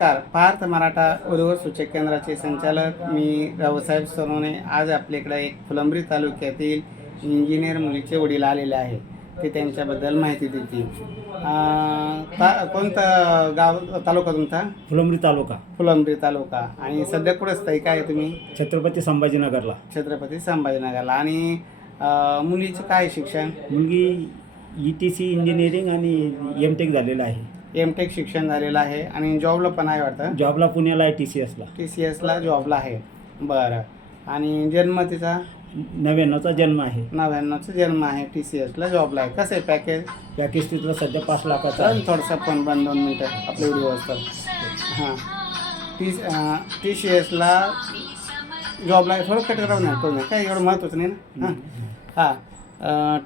पार्थ मराठा उर्वर सूचक केंद्राचे संचालक मी रावसाहेब सोनवणे. आज आपल्याकडे एक फुलंब्री तालुक्यातील इंजिनियर मुलीचे वडील आलेले आहे. ते त्यांच्याबद्दल माहिती देतील. कोणतं गाव तालुका तुमचा? फुलंब्री तालुका. फुलंब्री तालुका. आणि सध्या कुठं स्थायिक आहे तुम्ही? छत्रपती संभाजीनगरला. छत्रपती संभाजीनगरला. आणि मुलीचं काय शिक्षण? मुलगी ETC इंजिनिअरिंग आणि M.Tech झालेलं आहे. M.Tech शिक्षण झालेलं आहे आणि जॉबला पण आहे वाटतं. जॉबला पुण्याला आहे TCSला. TCSला जॉबला आहे. बरं. आणि जन्म तिचा 99चा जन्म आहे. 99चा जन्म आहे. TCSला जॉबला आहे. कसं आहे पॅकेज? पॅकेज तिथलं सध्या 5 लाखाचं आहे. थोडंसं फोन बंद 2 मिनटं आपले व्हिडिओ असतात. हां. TCSला जॉबला आहे. थोडं कट करावं नाही काय एवढं महत्त्वाचं नाही ना. हां.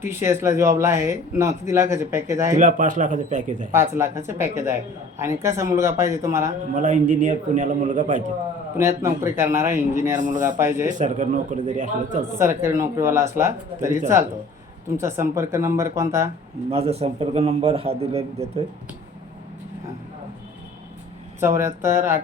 TCSला जॉबला आहे. किती लाखाचं पॅकेज आहे? तिला 5 लाखाचं पॅकेज आहे. 5 लाखाचं पॅकेज आहे. आणि कसा मुलगा पाहिजे तुम्हाला? मला इंजिनियर पुण्याला मुलगा पाहिजे. पुण्यात नोकरी करणारा इंजिनियर मुलगा पाहिजे. सरकारी नोकरी जरी असली चालतं. सरकारी नोकरीवाला असला तरी चालतो. तुमचा संपर्क नंबर कोणता? माझा संपर्क नंबर हा दिला देतोय. 74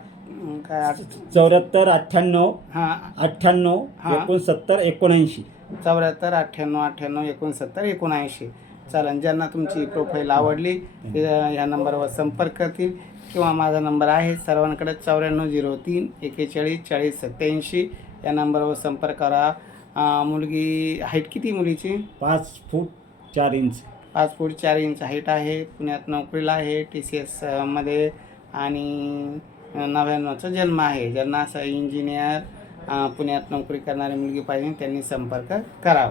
94 98 हां 98 69 79. 74 98 98 69 79. चालेल. ज्यांना तुमची प्रोफाईल आवडली ते ह्या नंबरवर संपर्क करतील किंवा माझा नंबर आहे सर्वांकडे 9403 41 40 87 या नंबरवर संपर्क करा. मुलगी हाईट किती मुलीची? 5 फूट 4 इंच. 5 फूट 4 इंच हाईट आहे. पुण्यात नोकरीला आहे TCS मध्ये. आणि 99चा जन्म आहे. ज्यांना असं इंजिनियर पुण्यात नोकरी करणारी मुलगी पाहिजे त्यांनी संपर्क करावा.